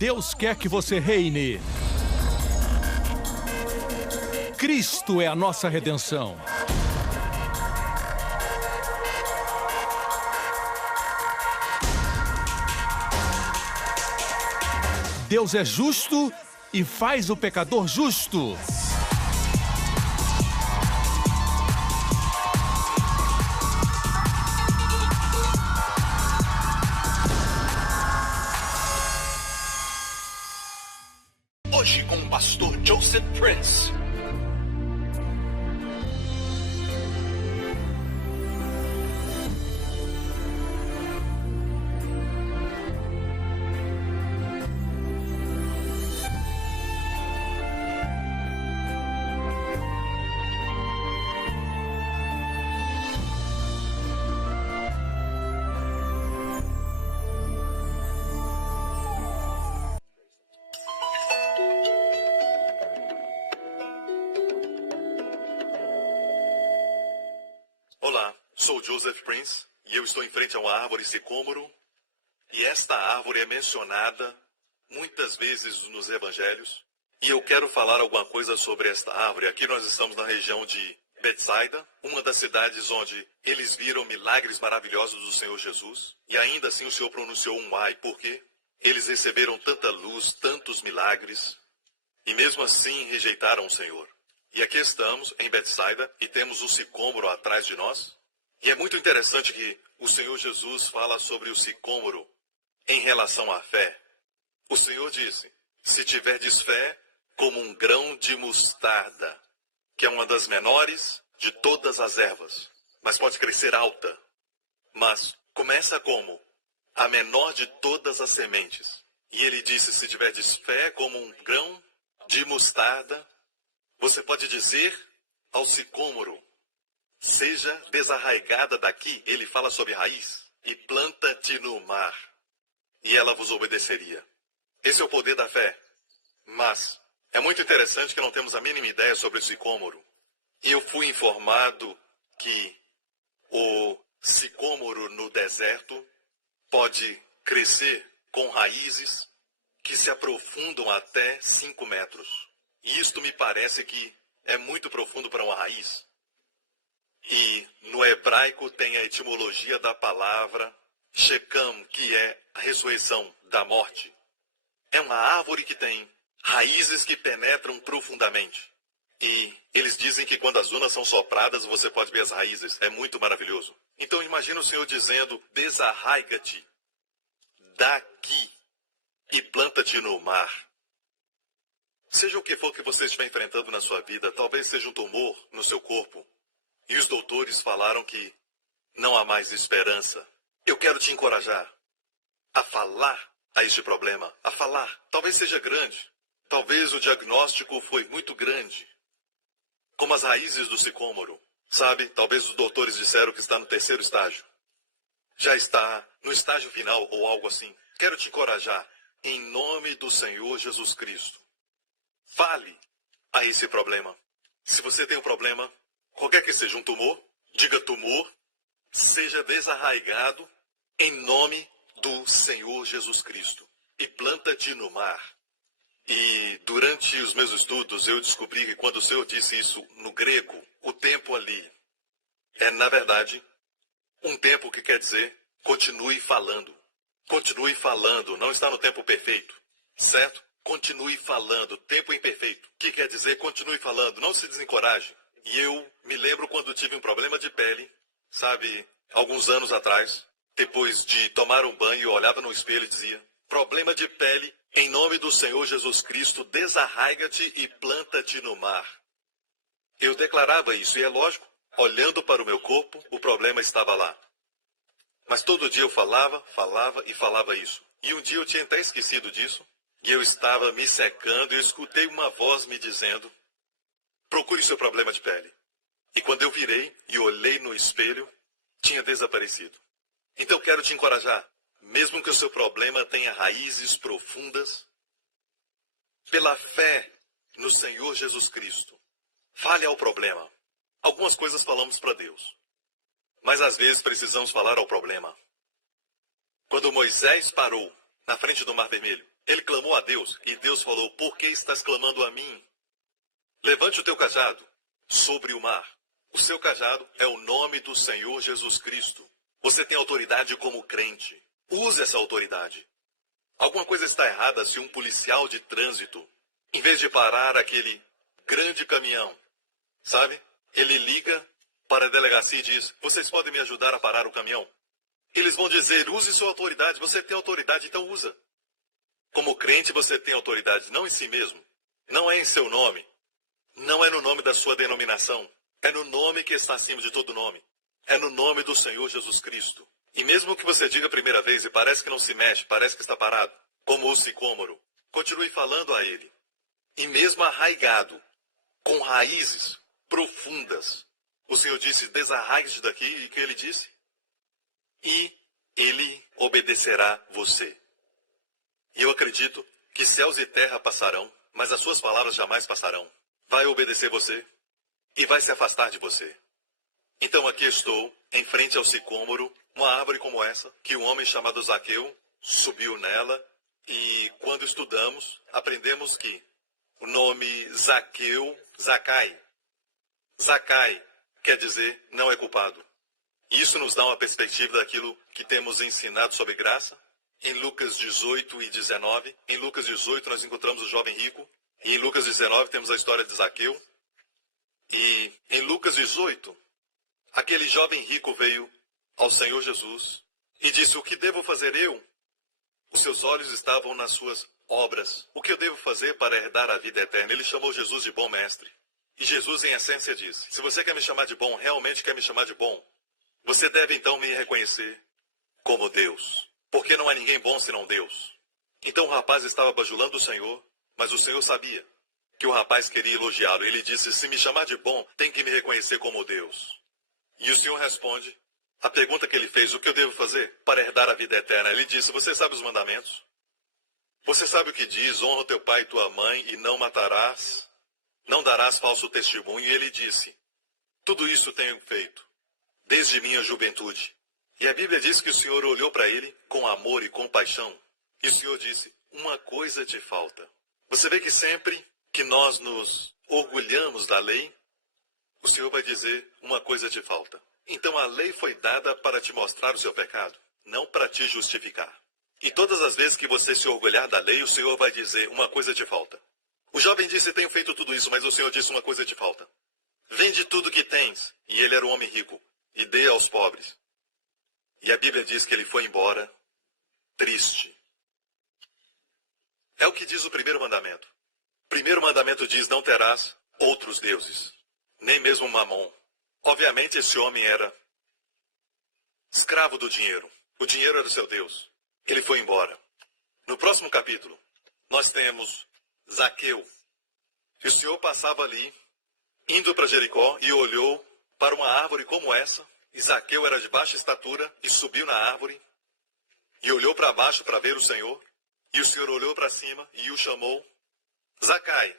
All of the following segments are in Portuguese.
Deus quer que você reine. Cristo é a nossa redenção. Deus é justo e faz o pecador justo. Hoje com o pastor Joseph Prince. Olá, sou Joseph Prince e eu estou em frente a uma árvore sicômoro e esta árvore é mencionada muitas vezes nos evangelhos e eu quero falar alguma coisa sobre esta árvore. Aqui nós estamos na região de Betsaida, uma das cidades onde eles viram milagres maravilhosos do Senhor Jesus e ainda assim o Senhor pronunciou um ai, porque eles receberam tanta luz, tantos milagres e mesmo assim rejeitaram o Senhor. E aqui estamos, em Betsaida, e temos o sicômoro atrás de nós. E é muito interessante que o Senhor Jesus fala sobre o sicômoro em relação à fé. O Senhor disse, se tiverdes fé como um grão de mostarda, que é uma das menores de todas as ervas, mas pode crescer alta. Mas começa como a menor de todas as sementes. E ele disse, se tiverdes fé como um grão de mostarda, você pode dizer ao sicômoro, seja desarraigada daqui, ele fala sobre raiz, e planta-te no mar, e ela vos obedeceria. Esse é o poder da fé. Mas é muito interessante que não temos a mínima ideia sobre o sicômoro. E eu fui informado que o sicômoro no deserto pode crescer com raízes que se aprofundam até 5 metros. E isto me parece que é muito profundo para uma raiz. E no hebraico tem a etimologia da palavra Shecam, que é a ressurreição da morte. É uma árvore que tem raízes que penetram profundamente. E eles dizem que quando as unas são sopradas, você pode ver as raízes. É muito maravilhoso. Então imagina o Senhor dizendo, desarraiga-te daqui e planta-te no mar. Seja o que for que você estiver enfrentando na sua vida, talvez seja um tumor no seu corpo, e os doutores falaram que não há mais esperança. Eu quero te encorajar a falar a este problema, a falar. Talvez seja grande, talvez o diagnóstico foi muito grande, como as raízes do sicômoro. Sabe, talvez os doutores disseram que está no 3º estágio. Já está no estágio final ou algo assim. Quero te encorajar, em nome do Senhor Jesus Cristo. Fale a esse problema. Se você tem um problema, qualquer que seja um tumor, diga tumor, seja desarraigado em nome do Senhor Jesus Cristo. E planta-te no mar. E durante os meus estudos eu descobri que quando o Senhor disse isso no grego, o tempo ali é, na verdade, um tempo que quer dizer continue falando. Continue falando, não está no tempo perfeito, certo? Continue falando, tempo imperfeito. O que quer dizer continue falando, não se desencoraje. E eu me lembro quando tive um problema de pele, sabe, alguns anos atrás, depois de tomar um banho, eu olhava no espelho e dizia, problema de pele, em nome do Senhor Jesus Cristo, desarraiga-te e planta-te no mar. Eu declarava isso, e é lógico, olhando para o meu corpo, o problema estava lá. Mas todo dia eu falava e falava isso. E um dia eu tinha até esquecido disso. E eu estava me secando e eu escutei uma voz me dizendo, procure seu problema de pele. E quando eu virei e olhei no espelho, tinha desaparecido. Então quero te encorajar, mesmo que o seu problema tenha raízes profundas, pela fé no Senhor Jesus Cristo, fale ao problema. Algumas coisas falamos para Deus, mas às vezes precisamos falar ao problema. Quando Moisés parou na frente do Mar Vermelho, Ele clamou a Deus e Deus falou: por que estás clamando a mim? Levante o teu cajado sobre o mar. O seu cajado é o nome do Senhor Jesus Cristo. Você tem autoridade como crente. Use essa autoridade. Alguma coisa está errada se um policial de trânsito, em vez de parar aquele grande caminhão, sabe? Ele liga para a delegacia e diz: vocês podem me ajudar a parar o caminhão? Eles vão dizer: use sua autoridade. Você tem autoridade, então usa. Como crente, você tem autoridade, não em si mesmo. Não é em seu nome. Não é no nome da sua denominação. É no nome que está acima de todo nome. É no nome do Senhor Jesus Cristo. E mesmo que você diga a primeira vez e parece que não se mexe, parece que está parado, como o sicômoro, continue falando a ele. E mesmo arraigado, com raízes profundas, o Senhor disse: desarraigue-se daqui. E o que ele disse? E ele obedecerá você. E eu acredito que céus e terra passarão, mas as suas palavras jamais passarão. Vai obedecer você e vai se afastar de você. Então aqui estou, em frente ao sicômoro, uma árvore como essa, que um homem chamado Zaqueu subiu nela, e quando estudamos, aprendemos que o nome Zaqueu, Zacai quer dizer não é culpado. Isso nos dá uma perspectiva daquilo que temos ensinado sobre graça. Em Lucas 18 e 19, em Lucas 18 nós encontramos o jovem rico, e em Lucas 19 temos a história de Zaqueu. E em Lucas 18, aquele jovem rico veio ao Senhor Jesus e disse: o que devo fazer eu? Os seus olhos estavam nas suas obras. O que eu devo fazer para herdar a vida eterna? Ele chamou Jesus de bom mestre. E Jesus, em essência, disse: se você quer me chamar de bom, realmente quer me chamar de bom, você deve então me reconhecer como Deus. Porque não há ninguém bom senão Deus. Então o rapaz estava bajulando o Senhor, mas o Senhor sabia que o rapaz queria elogiá-lo. Ele disse: se me chamar de bom, tem que me reconhecer como Deus. E o Senhor responde a pergunta que ele fez: o que eu devo fazer para herdar a vida eterna? Ele disse: você sabe os mandamentos? Você sabe o que diz: honra teu pai e tua mãe, e não matarás, não darás falso testemunho. E ele disse: tudo isso tenho feito desde minha juventude. E a Bíblia diz que o Senhor olhou para ele com amor e compaixão. E o Senhor disse: uma coisa te falta. Você vê que sempre que nós nos orgulhamos da lei, o Senhor vai dizer: uma coisa te falta. Então a lei foi dada para te mostrar o seu pecado, não para te justificar. E todas as vezes que você se orgulhar da lei, o Senhor vai dizer: uma coisa te falta. O jovem disse: tenho feito tudo isso, mas o Senhor disse: uma coisa te falta. Vende tudo que tens. E ele era um homem rico, e dê aos pobres. E a Bíblia diz que ele foi embora triste. É o que diz o primeiro mandamento. O primeiro mandamento diz: não terás outros deuses, nem mesmo Mamon. Obviamente esse homem era escravo do dinheiro. O dinheiro era o seu Deus. Ele foi embora. No próximo capítulo, nós temos Zaqueu. E o Senhor passava ali, indo para Jericó, e olhou para uma árvore como essa. E Zaqueu era de baixa estatura e subiu na árvore e olhou para baixo para ver o Senhor. E o Senhor olhou para cima e o chamou: Zacai.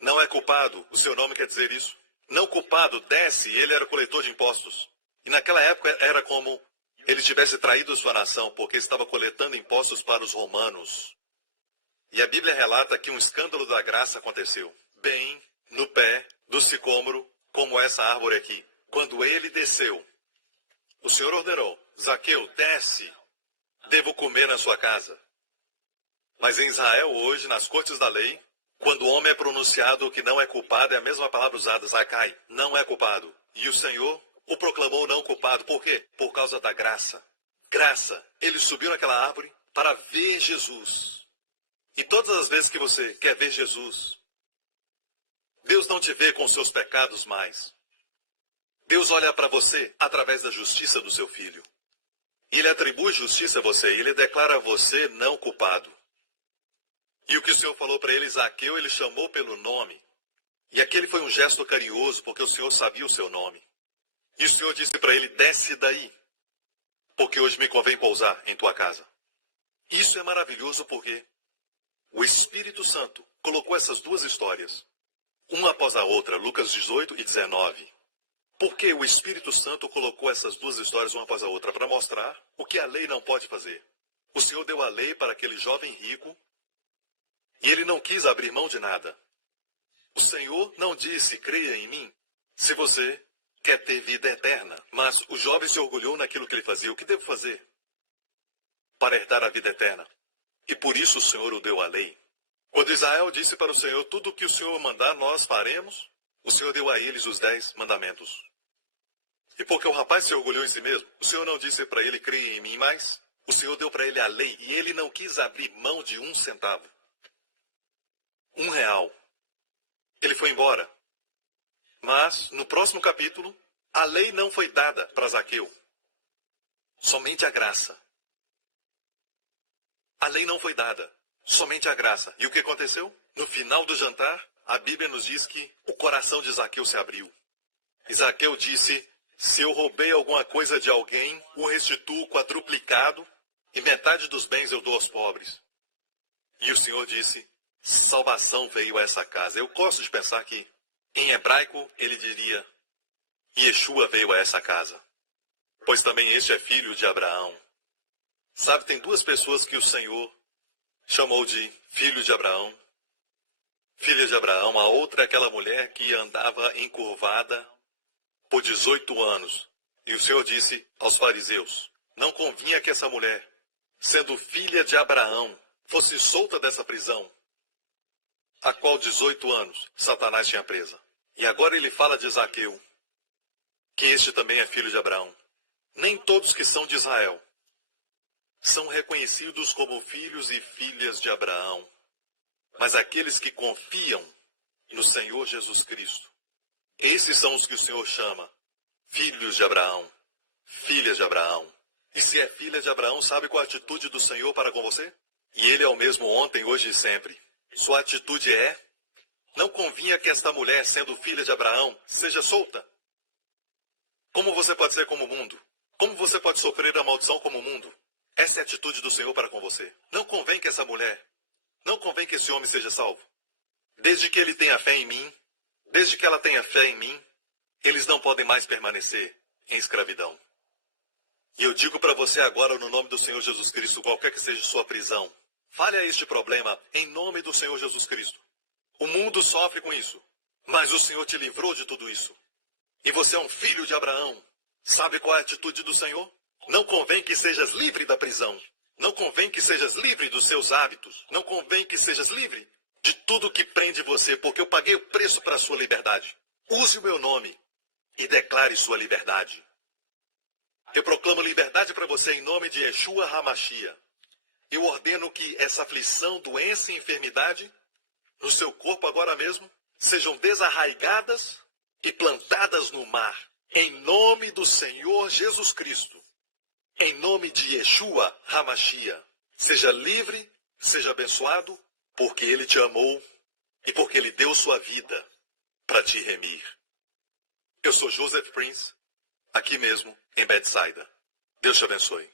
Não é culpado, o seu nome quer dizer isso. Não culpado, desce. Ele era coletor de impostos. E naquela época era como ele tivesse traído sua nação, porque estava coletando impostos para os romanos. E a Bíblia relata que um escândalo da graça aconteceu, bem no pé do sicômoro, como essa árvore aqui. Quando ele desceu, o Senhor ordenou: Zaqueu, desce, devo comer na sua casa. Mas em Israel hoje, nas cortes da lei, quando o homem é pronunciado que não é culpado, é a mesma palavra usada, Zacai, não é culpado. E o Senhor o proclamou não culpado. Por quê? Por causa da graça. Graça. Ele subiu naquela árvore para ver Jesus. E todas as vezes que você quer ver Jesus, Deus não te vê com seus pecados mais. Deus olha para você através da justiça do seu Filho. E Ele atribui justiça a você. E Ele declara você não culpado. E o que o Senhor falou para ele, Zaqueu, Ele chamou pelo nome. E aquele foi um gesto carinhoso, porque o Senhor sabia o seu nome. E o Senhor disse para ele: desce daí, porque hoje me convém pousar em tua casa. Isso é maravilhoso porque o Espírito Santo colocou essas duas histórias, uma após a outra, Lucas 18 e 19. Por que o Espírito Santo colocou essas duas histórias uma após a outra? Para mostrar o que a lei não pode fazer. O Senhor deu a lei para aquele jovem rico e ele não quis abrir mão de nada. O Senhor não disse, creia em mim, se você quer ter vida eterna. Mas o jovem se orgulhou naquilo que ele fazia. O que devo fazer para herdar a vida eterna? E por isso o Senhor o deu a lei. Quando Israel disse para o Senhor, tudo o que o Senhor mandar nós faremos, o Senhor deu a eles os 10 mandamentos. E porque o rapaz se orgulhou em si mesmo, o Senhor não disse para ele, creia em mim, mas o Senhor deu para ele a lei e ele não quis abrir mão de 1 centavo. R$1. Ele foi embora. Mas, no próximo capítulo, a lei não foi dada para Zaqueu. Somente a graça. A lei não foi dada. Somente a graça. E o que aconteceu? No final do jantar, a Bíblia nos diz que o coração de Zaqueu se abriu. E Zaqueu disse, se eu roubei alguma coisa de alguém, o restituo quadruplicado e metade dos bens eu dou aos pobres. E o Senhor disse, salvação veio a essa casa. Eu gosto de pensar que, em hebraico, ele diria, Yeshua veio a essa casa. Pois também este é filho de Abraão. Sabe, tem 2 pessoas que o Senhor chamou de filho de Abraão. Filha de Abraão, a outra é aquela mulher que andava encurvada por 18 anos. E o Senhor disse aos fariseus, não convinha que essa mulher, sendo filha de Abraão, fosse solta dessa prisão, a qual 18 anos Satanás tinha presa. E agora ele fala de Zaqueu, que este também é filho de Abraão. Nem todos que são de Israel são reconhecidos como filhos e filhas de Abraão, mas aqueles que confiam no Senhor Jesus Cristo. Esses são os que o Senhor chama filhos de Abraão, filhas de Abraão. E se é filha de Abraão, sabe qual a atitude do Senhor para com você? E ele é o mesmo ontem, hoje e sempre. Sua atitude é, não convinha que esta mulher, sendo filha de Abraão, seja solta. Como você pode ser como o mundo? Como você pode sofrer a maldição como o mundo? Essa é a atitude do Senhor para com você. Não convém que essa mulher, não convém que esse homem seja salvo. Desde que ele tenha fé em mim, desde que ela tenha fé em mim, eles não podem mais permanecer em escravidão. E eu digo para você agora, no nome do Senhor Jesus Cristo, qualquer que seja sua prisão, fale a este problema em nome do Senhor Jesus Cristo. O mundo sofre com isso, mas o Senhor te livrou de tudo isso. E você é um filho de Abraão. Sabe qual é a atitude do Senhor? Não convém que sejas livre da prisão. Não convém que sejas livre dos seus hábitos. Não convém que sejas livre de tudo que prende você, porque eu paguei o preço para a sua liberdade. Use o meu nome e declare sua liberdade. Eu proclamo liberdade para você em nome de Yeshua HaMashiach. Eu ordeno que essa aflição, doença e enfermidade no seu corpo agora mesmo sejam desarraigadas e plantadas no mar. Em nome do Senhor Jesus Cristo. Em nome de Yeshua HaMashiach. Seja livre, seja abençoado, porque Ele te amou e porque Ele deu sua vida para te remir. Eu sou Joseph Prince, aqui mesmo em Bethsaida. Deus te abençoe.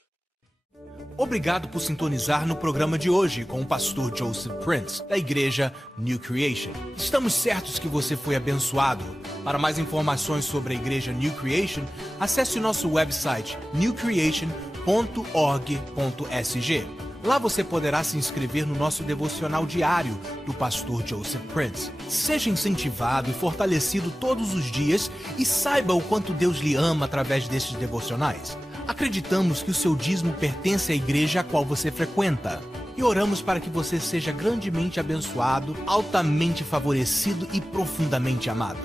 Obrigado por sintonizar no programa de hoje com o pastor Joseph Prince, da igreja New Creation. Estamos certos que você foi abençoado. Para mais informações sobre a igreja New Creation, acesse o nosso website newcreation.org.sg. Lá você poderá se inscrever no nosso devocional diário do pastor Joseph Prince. Seja incentivado e fortalecido todos os dias e saiba o quanto Deus lhe ama através destes devocionais. Acreditamos que o seu dízimo pertence à igreja a qual você frequenta. E oramos para que você seja grandemente abençoado, altamente favorecido e profundamente amado.